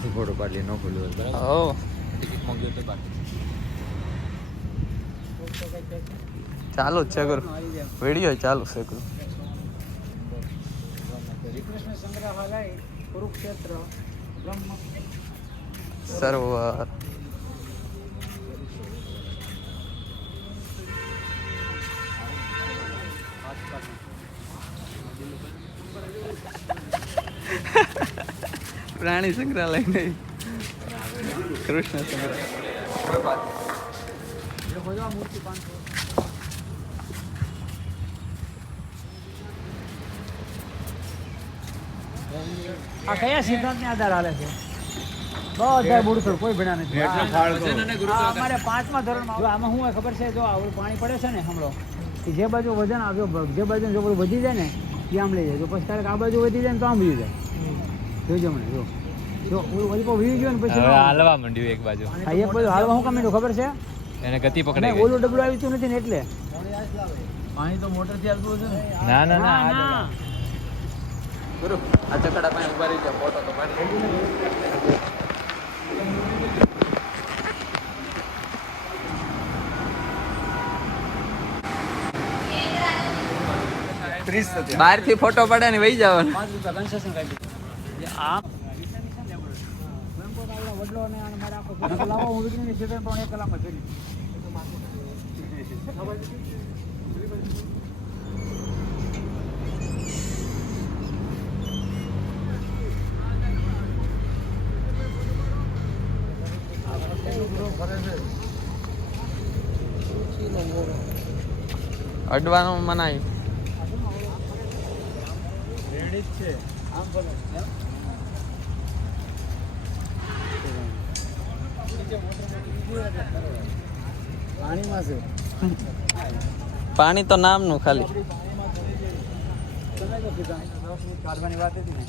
બહારથી ફોટો પાડી નો ખોલ્યો બરાબર. હો ટિકિટ માંગ્યો તો બાકી. ચાલુ જ છે ગુરુ, વિડીયો ચાલુ છે ગુરુ. કૃષ્ણ સંગ્રહાલય કુરુક્ષેત્ર બ્રહ્મ સરોવર. પ્રાણી સંગ્રહાલય નહીં, કૃષ્ણ સંગ્રહાલય. મૂર્તિ 500 આ કયા સિદ્ધાંતને આધાર હાલે છે? બધા મૂળતોડ કોઈ ભણ્યા નથી. અમારે 5મા ધોરણમાં જો આમાં શું હોય ખબર છે? જો આવડું પાણી પડે છે ને હમણાં, કે જે બાજુ વજન આવ્યો જે બાજુ જો બધું વધી જાય ને એ આમ લઈ જાય. જો પછી ક્યારેક આ બાજુ વધી જાય ને તો આમ વધી જાય. જોજો મને જો ઓલું વીવી ગયો ને પછી હાલવા માંડ્યું એક બાજુ. એક બાજુ હાલવા શું કામ ખબર છે? એને ગતિ પકડાઈ ગઈ. ઓલું ડબલું આવ્યું નથી ને એટલે પાણી તો મોટર થી આવતું હતું ને. ના ના ના ના ના ગુરુ આ ચકડા પાસે ઉભા રહી ગયા, ફોટો તો પાડી. 30 બહારથી ફોટો પડે ને વહી જવાનું. 5 રૂપિયા કન્સેશન કાઢી આ વડલો ને મારે આખો લાવો હું વિક્રમની સીઝન પણ 1 કલાકમાં કરી. અડવાનું મનાય. રેડી જ છે. આમ બોલો પાણીમાં છે. પાણી તો નામનું ખાલી. કાઢવાની વાત હતી ને.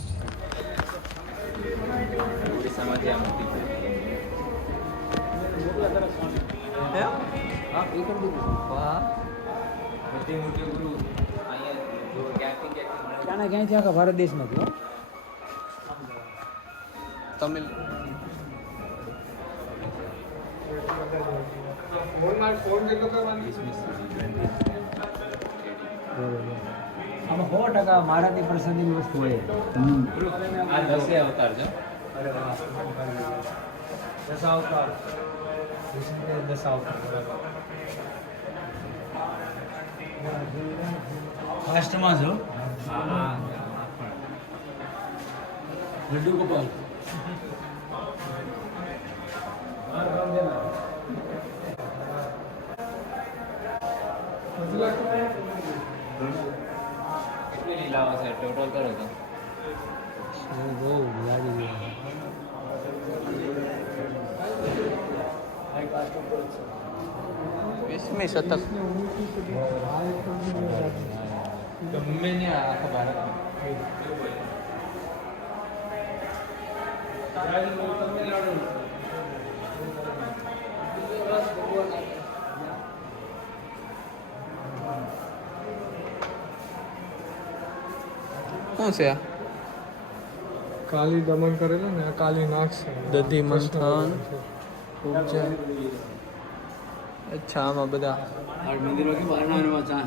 ક્યાંથી આખા ભારત દેશમાંથી તમિલ. આમાં 100% મહારાજની પ્રસાદીની વસ્તુ હોય. આ 10 અવતાર છે. અરે વાહ. 10 અવતાર. 10 અવતાર. ફાસ્ટમાં છો. લડ્ડુ ગોપાલ. કેટલી લીલાઓ છે ટોટલ કરો તો? બહુ લાગી ગયું. 20મી શતક. ગમે ને આખા ભારતમાં. શું છે આ? કાલી દમન કરેલો ને આ કાલી નાગ છે. દધી મંથન ઉપજા. અચ્છા આમાં બધા આ મંદિરો કે બહારના ચા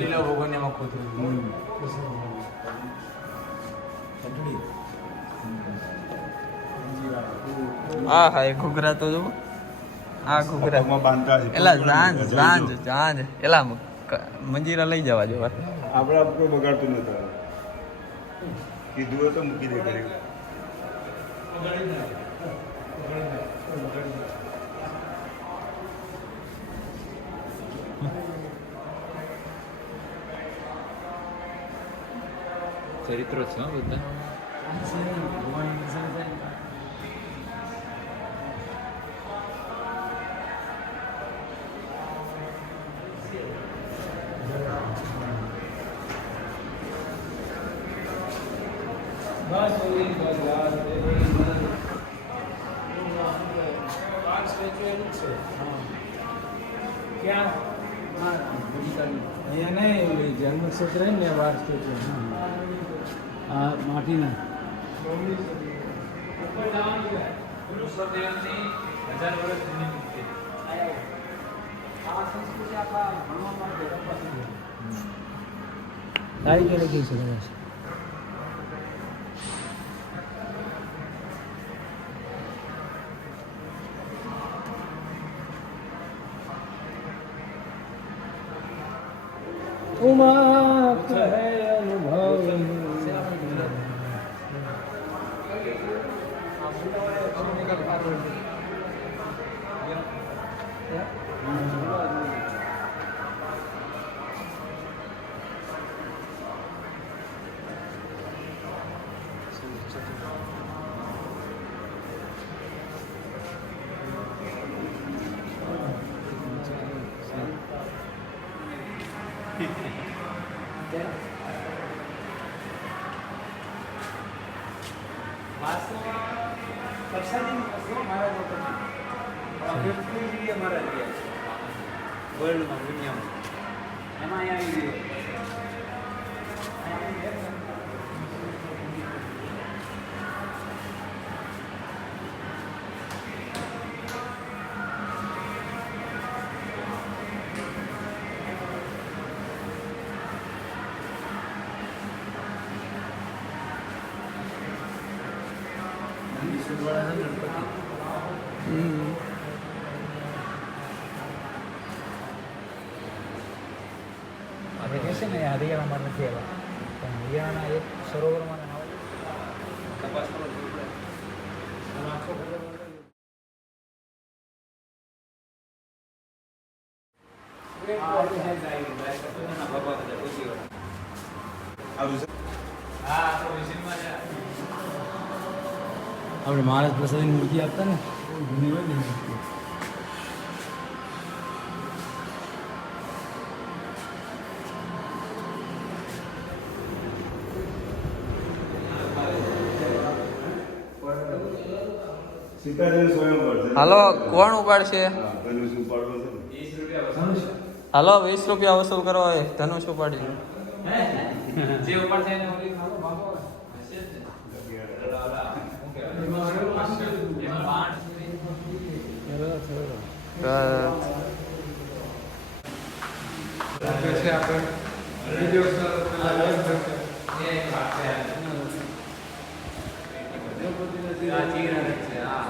લીલા ભગવાન એમાં ખોતું. આ હા એ ઘૂઘરા તો જો. આ ઘૂઘરા એલા ઝાંઝ ઝાંઝ ઝાંઝ એલા મંજીરા લઈ જવા જેવા. આપણે કોઈ બગાડતું નતા કીધું હોય તો મૂકી દે કર્યું. ચરિત્રો છે બધા. જન્મક્ષેત્ર ને વાર સ્ટેચ્યુ આ માટીના તારીખે લખી છે કદાચ. ઉમા કહે અનુભવ વર્લ્ડમાં દુનિયામાં એમાં અહીંયા આવી આપણે કહેશે ને હરિયાણામાં નથી આવ્યા પણ હરિયાણાના એક સરોવરમાં નાવા તપાસ કરો આપણે મહારાજ પ્રસાદની મૂર્તિ આપતા ને જૂની હોય ને મૂર્તિ. સીતાજીનું સ્વયંવર છે. હાલો કોણ ઉપાડશે? હા, ધનુષ ઉપાડવો છે ને. હાલો 20 રૂપિયા વસૂલ કરવા હોય ધનુષ ઉપાડી લો. જે ઉપર થાય ને ઓલી બાબો પછી આપણે વિડીયો આ ચીરા છે. હા